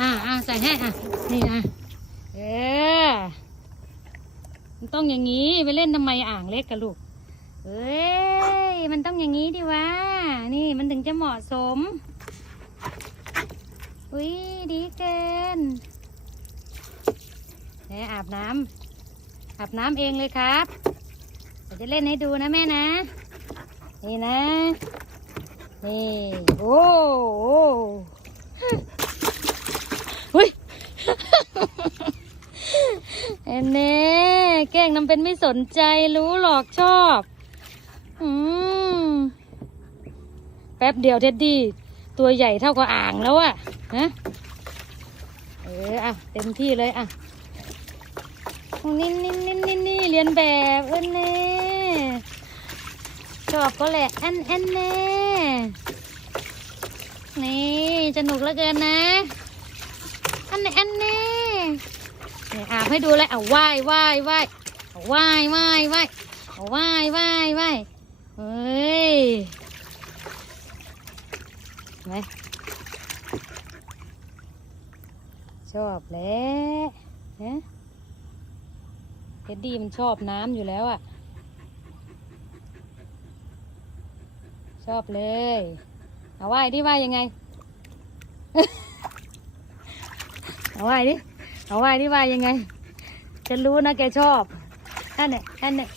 อ่าอ่าใส่ให้อะนี่อะเออมันต้องอย่างนี้ไปเล่นทำไมอ่างเล็กกับลูกเอ้ยมันต้องอย่างนี้ดิวะนี่มันถึงจะเหมาะสมอุ้ยดีเกินแม่ยอาบน้ำอาบน้ำเองเลยครับเดี๋ยวจะเล่นให้ดูนะแม่นะ นี่นะ นี่ โอ้โหอุ้ย เอนเน่แกล้งน้ำเป็นไม่สนใจรู้หรอกชอบ อืม แป๊บเดียวเท็ดดี้ตัวใหญ่เท่ากับอ่างแล้วอะฮะเอออะเต็มที่เลยอะนี่นี่นี่นี่นี่เรียนแบบเอ็นเน่ชอบก็แหละอันอันเน่นี่สนุกเหลือเกินนะอันเน่อันเน่ บให้ดูเลยเอาว่ายว่ายว่ายเอาว่ายว่ายว่ายเอาว่ายว่ายว่ายเฮ้ยไหมชอบแล้วฮะเท็ดดี้มันชอบน้ำอยู่แล้วอะ ชอบเลย เอาว่ายดิว่ายยังไง เอาว่ายดิ เอาว่ายดิว่ายังไง ฉันรู้นะแกชอบ นั่นเนี่ยนั่นเนี่ย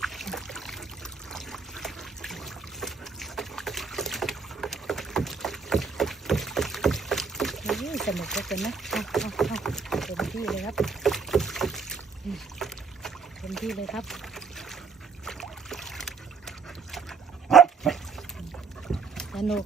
สนุกเหลือเกินนะเอาเอาเอาเต็มที่เลยครับเต็มที่เลยครับสนุก